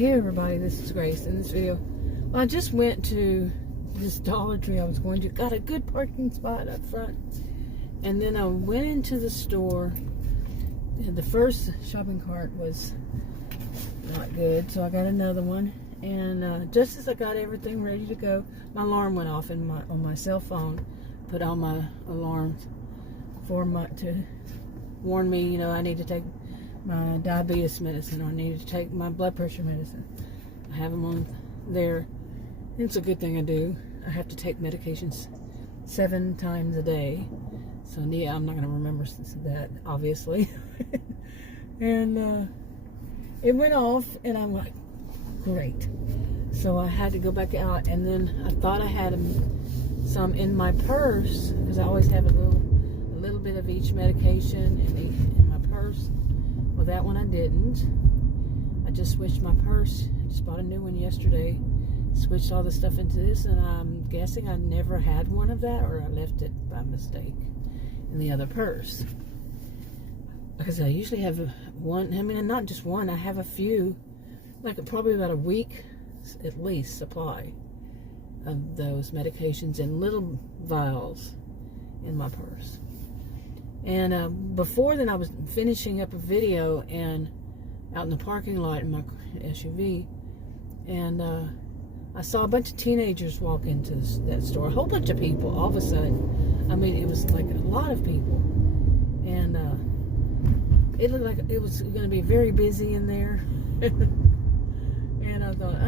Hey everybody, this is Grace. In this video, I just went to this Dollar Tree I was going to. Got a good parking spot up front. And then I went into the store. The first shopping cart was not good, so I got another one. And just as I got everything ready to go, my alarm went off on my cell phone. Put on my alarms to warn me, you know, I need to take my diabetes medicine, or I need to take my blood pressure medicine. I have them on there. It's a good thing I do. I have to take medications 7 times a day. So yeah, I'm not going to remember that, obviously. And it went off, and I'm like, great. So I had to go back out, and then I thought I had some in my purse, because I always have a little bit of each medication in my purse. Well, that one I didn't. I just switched my purse. I just bought a new one yesterday. Switched all the stuff into this, and I'm guessing I never had one of that, or I left it by mistake in the other purse. Because I usually have one, I mean, not just one, I have a few, like probably about a week at least supply of those medications in little vials in my purse. And before then, I was finishing up a video and out in the parking lot in my SUV, and I saw a bunch of teenagers walk into that store. A whole bunch of people all of a sudden. I mean, it was like a lot of people, and it looked like it was going to be very busy in there. And I thought,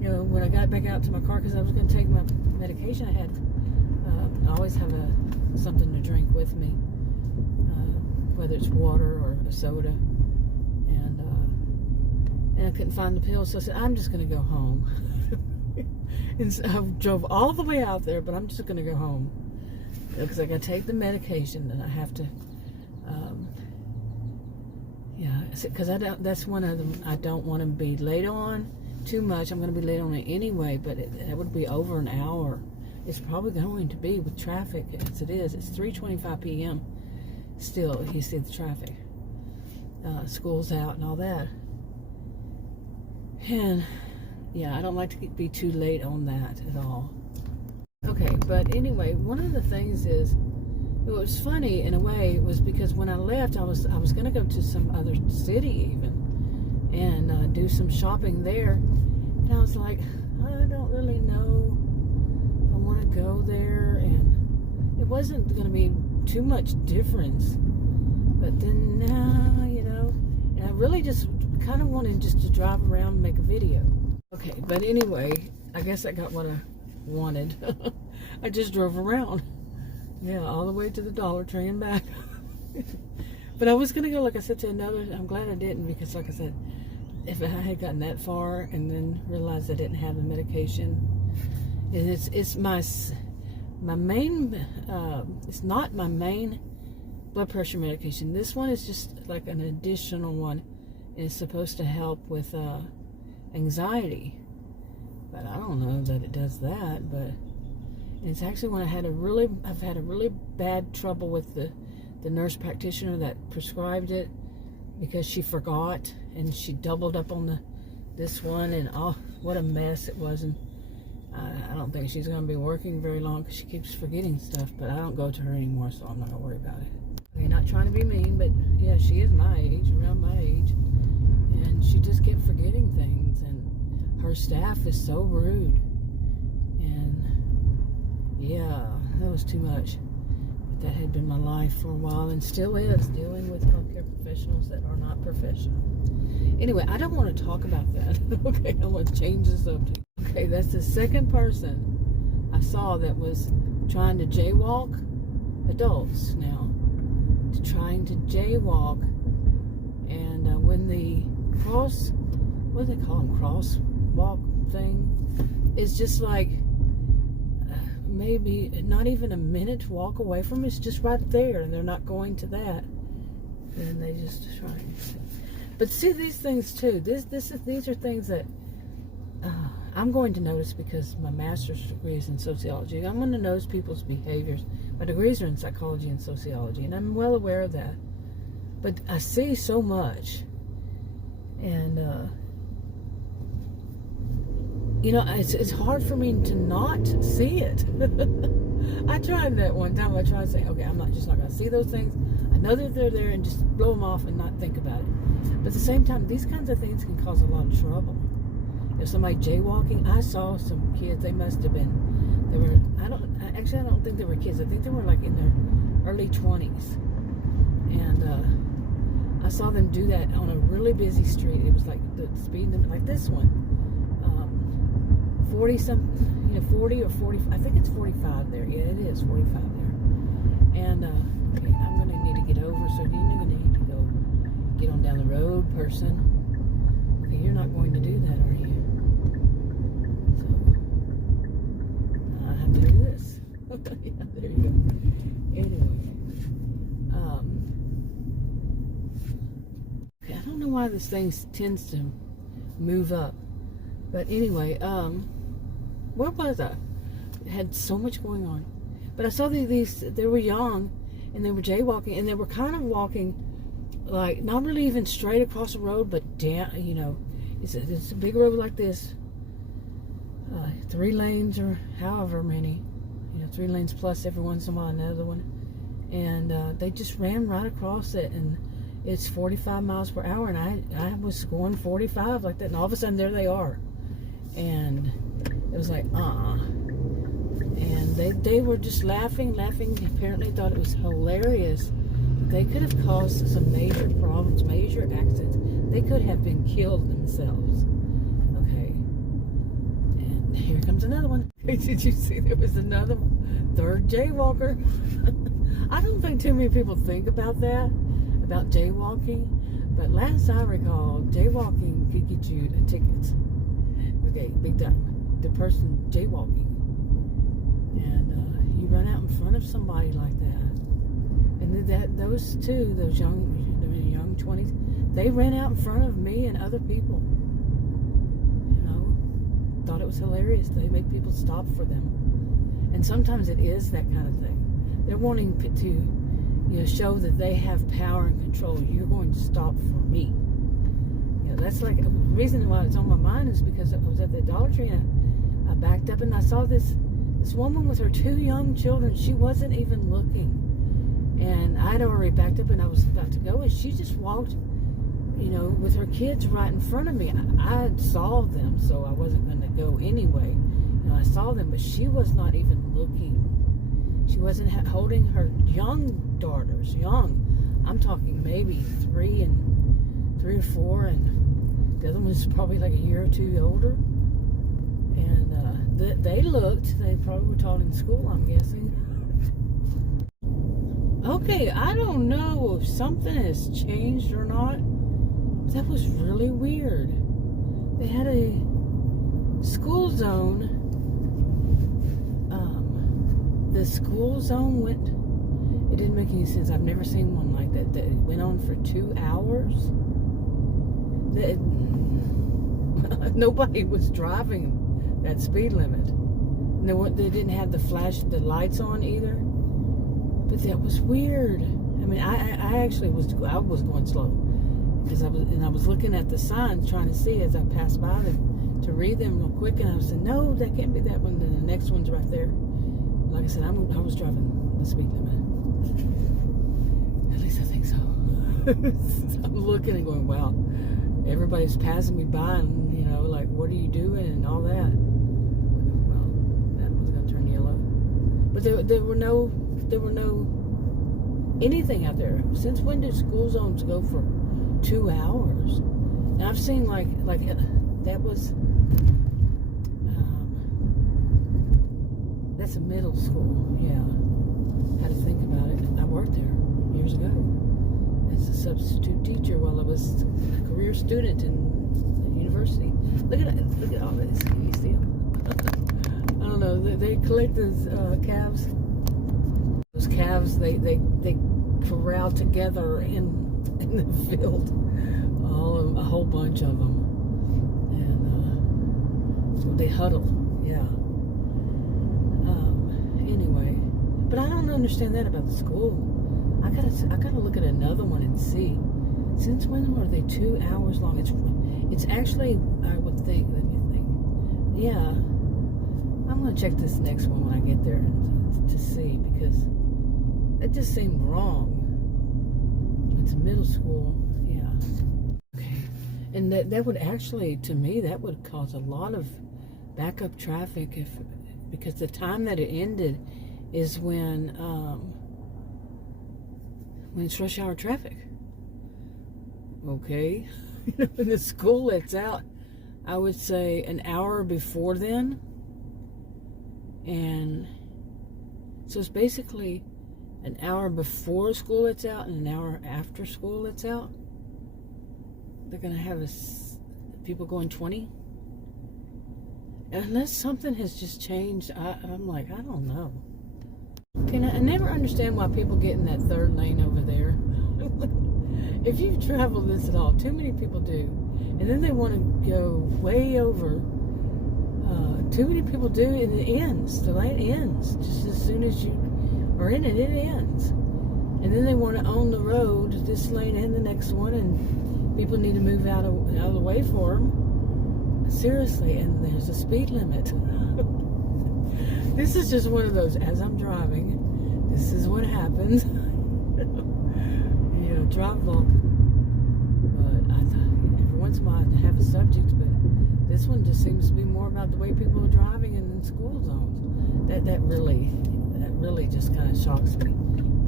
you know, when I got back out to my car, because I was going to take my medication, I always have something to drink with me, whether it's water or a soda, and I couldn't find the pills, so I said, I'm just going to go home. And so I drove all the way out there, but I'm just going to go home, because I got to take the medication, and I have to, yeah, because that's one of them I don't want to be late on too much. I'm going to be late on it anyway, but it would be over an hour. It's probably going to be with traffic as it is. It's 3:25 p.m. Still, you see the traffic. School's out and all that. And yeah, I don't like to be too late on that at all. Okay, but anyway, one of the things is, what was funny in a way was because when I left, I was going to go to some other city even and do some shopping there. And I was like, I don't really know if I want to go there, and it wasn't going to be too much difference. But then now, you know, and I really just kind of wanted just to drive around and make a video. Okay, but anyway, I guess I got what I wanted. I just drove around. Yeah, all the way to the Dollar Tree and back. But I was going to go, like I said, to another. I'm glad I didn't, because like I said, if I had gotten that far and then realized I didn't have the medication, and it's my main, it's not my main blood pressure medication. This one is just like an additional one. It's supposed to help with anxiety, but I don't know that it does that. But it's actually when I've had a really bad trouble with the nurse practitioner that prescribed it, because she forgot and she doubled up on this one, and oh, what a mess it was. And I don't think she's going to be working very long, because she keeps forgetting stuff. But I don't go to her anymore, so I'm not going to worry about it. Okay, not trying to be mean, but yeah, she is my age, around my age, and she just kept forgetting things, and her staff is so rude, and yeah, that was too much. That had been my life for a while, and still is, dealing with healthcare professionals that are not professional. Anyway, I don't want to talk about that. Okay, I want to change the subject. Okay, that's the second person I saw that was trying to jaywalk, adults now, trying to jaywalk, and when the what do they call them, crosswalk thing, is just like, maybe not even a minute to walk away from. It's just right there, and they're not going to that, and they just try. But see, these things too, these are things that I'm going to notice, because my master's degree is in sociology. I'm going to notice people's behaviors. My degrees are in psychology and sociology, and I'm well aware of that. But I see so much, and you know, it's hard for me to not see it. I tried that one time. I tried saying, okay, I'm just not going to see those things. I know that they're there and just blow them off and not think about it. But at the same time, these kinds of things can cause a lot of trouble. If somebody jaywalking, I saw some kids, they must have been, I don't think they were kids. I think they were like in their early 20s. And I saw them do that on a really busy street. It was like the speed limit, like this one. 40 or 40, I think it's 45 there. Yeah, it is 45 there. And okay, I'm going to need to get over, so you're going to need to go get on down the road, person. Okay, you're not going to do that, are you? So, I have to do this. Yeah, there you go. Anyway. Okay, I don't know why this thing tends to move up. But anyway, where was I? It had so much going on. But I saw these, they were young, and they were jaywalking, and they were kind of walking, like, not really even straight across the road, but down, you know, it's a big road like this, 3 lanes or however many, you know, 3 lanes plus every once in a while another one, and they just ran right across it, and it's 45 miles per hour, and I was going 45 like that, and all of a sudden there they are. And it was like, And they were just laughing. Apparently thought it was hilarious. They could have caused some major problems, major accidents. They could have been killed themselves. Okay. And here comes another one. Did you see there was another third jaywalker? I don't think too many people think about that, about jaywalking. But last I recall, jaywalking could get you a ticket. Okay, big time. The person jaywalking, and you run out in front of somebody like that, and those young 20s, they ran out in front of me and other people. You know, thought it was hilarious. They make people stop for them, and sometimes it is that kind of thing. They're wanting to, you know, show that they have power and control. You're going to stop for me. That's like the reason why it's on my mind is because I was at the Dollar Tree and I backed up and I saw this woman with her 2 young children. She wasn't even looking, and I'd already backed up and I was about to go, and she just walked, you know, with her kids right in front of me. I saw them, so I wasn't going to go anyway. You know, I saw them, but she was not even looking. She wasn't holding her young daughters. Young, I'm talking maybe 3 or 4, and the other one's probably like a year or 2 older. And they probably were taught in school, I'm guessing. Okay, I don't know if something has changed or not. That was really weird. They had a school zone. The school zone went, it didn't make any sense. I've never seen one like that. That went on for 2 hours. Nobody was driving that speed limit. They didn't have the lights on either. But that was weird. I mean, I actually was going slow because I was looking at the signs trying to see as I passed by them to read them real quick, and I was saying, no, that can't be that one. And the next one's right there. Like I said, I was driving the speed limit. At least I think so. I'm looking and going, wow. Everybody's passing me by, and you know, like, what are you doing and all that. Well, that one's gonna turn yellow. But there were no anything out there. Since when did school zones go for 2 hours? And I've seen like that was that's a middle school. Yeah, had to think about it. I worked there years ago as a substitute teacher while I was a career student in the university. Look at all this. Can you see them? I don't know. They collect those calves. Those calves, they corral together in the field. A whole bunch of them, and so they huddle. Yeah. Anyway, but I don't understand that about the school. I gotta look at another one and see. Since when were they 2 hours long? It's actually, I would think, let me think. yeah, I'm going to check this next one when I get there to see, because it just seemed wrong. It's middle school, yeah. Okay, and that would actually, to me, that would cause a lot of backup traffic because the time that it ended is when it's rush hour traffic. Okay, when the school lets out, I would say an hour before then, and so it's basically an hour before school lets out and an hour after school lets out. They're going to have people going 20. Unless something has just changed, I'm like, I don't know. Okay, I never understand why people get in that third lane over there. If you've traveled this at all, too many people do. And then they want to go way over. Too many people do, and it ends. The lane ends. Just as soon as you are in it, it ends. And then they want to own the road, this lane and the next one, and people need to move out of the way for them. Seriously, and there's a speed limit. This is just one of those, as I'm driving, this is what happens. You know, drive vlog. But I thought every once in a while I have a subject, but this one just seems to be more about the way people are driving and in school zones. That really just kind of shocks me.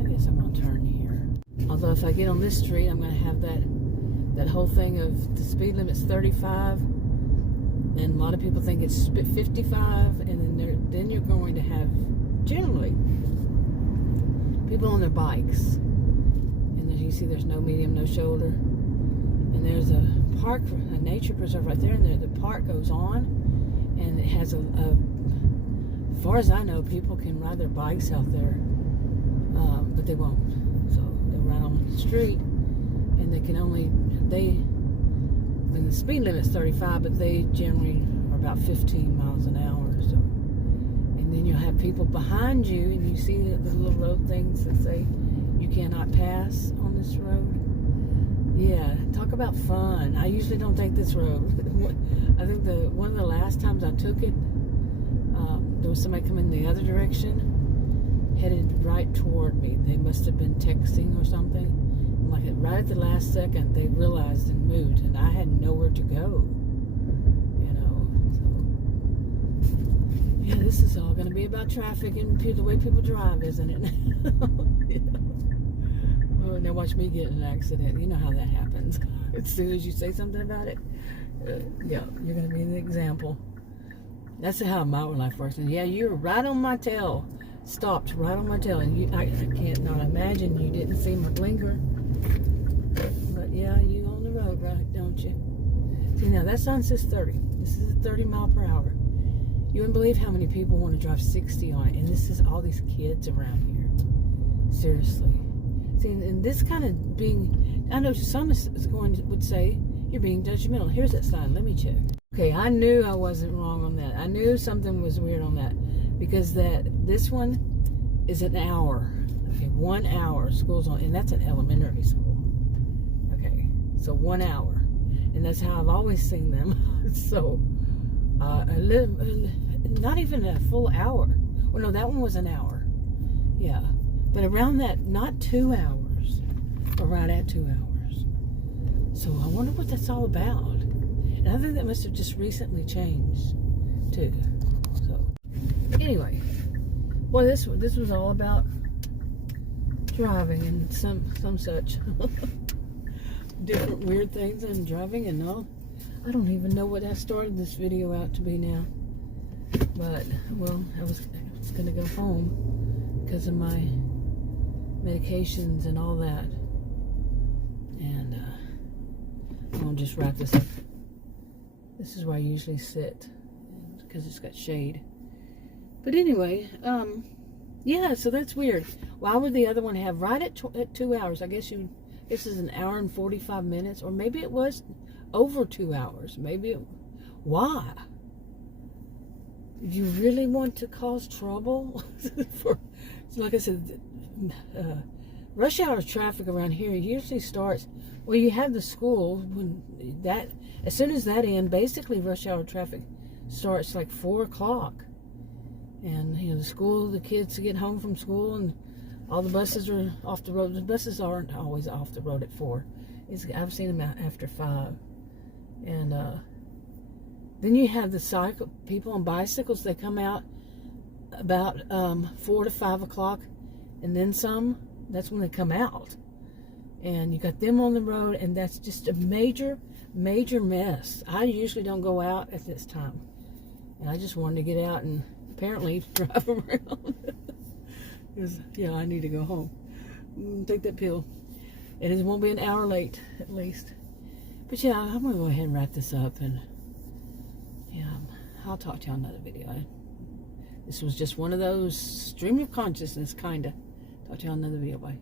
I guess I'm going to turn here. Although if I get on this street, I'm going to have that whole thing of the speed limit's 35, and a lot of people think it's 55, and then you're going to have, generally, people on their bikes. And as you see, there's no medium, no shoulder. And there's a park, a nature preserve right there, and the park goes on, and it has as far as I know, people can ride their bikes out there, but they won't. So they'll ride on the street, and they can only, when the speed limit's 35, but they generally are about 15 miles an hour. So, and then you'll have people behind you, and you see the little road things that say you cannot pass on this road. Yeah, talk about fun. I usually don't take this road. I think one of the last times I took it, there was somebody coming the other direction, headed right toward me. They must have been texting or something. And like right at the last second, they realized and moved, and I had nowhere to go. You know, so yeah, this is all going to be about traffic and the way people drive, isn't it? Yeah. Oh, now watch me get in an accident. You know how that happens. As soon as you say something about it, yeah, you're going to be the example. That's how my life works. And yeah, you were right on my tail. Stopped right on my tail. And I can't not imagine you didn't see my blinker. But yeah, you on the road, right, don't you? See, now that sign says 30. This is a 30 mile per hour. You wouldn't believe how many people want to drive 60 on it. And this is all these kids around here. Seriously. See, and this kind of being, I know some would say, you're being judgmental. Here's that sign. Let me check. Okay, I knew I wasn't wrong on that. I knew something was weird on that, because this one is an hour. Okay, 1 hour school's on, and that's an elementary school. Okay, so 1 hour, and that's how I've always seen them. So, not even a full hour. Well, no, that one was an hour. Yeah, but around that, not 2 hours, but right at 2 hours. So I wonder what that's all about. And I think that must have just recently changed too. So anyway, boy, this was all about driving and some such different weird things and driving and all. I don't even know what I started this video out to be now. But well, I was gonna go home because of my medications and all that. And I'm gonna just wrap this up. This is where I usually sit because it's got shade. But anyway, yeah, so that's weird. Why would the other one have right at 2 hours? I guess this is an hour and 45 minutes, or maybe it was over 2 hours. Why? You really want to cause trouble? Like I said, rush hour traffic around here usually starts, well, you have the school, as soon as that ends, basically rush hour traffic starts like 4 o'clock. And, you know, the kids get home from school and all the buses are off the road. The buses aren't always off the road at 4. I've seen them after 5. And then you have the people on bicycles. They come out about 4 to 5 o'clock, and then some. That's when they come out. And you got them on the road, and that's just a major, major mess. I usually don't go out at this time. And I just wanted to get out and apparently drive around. Because, yeah, I need to go home. Take that pill. And it won't be an hour late, at least. But, yeah, I'm going to go ahead and wrap this up. And, yeah, I'll talk to you on another video. This was just one of those stream of consciousness, kind of. Talk to you on another video. Bye.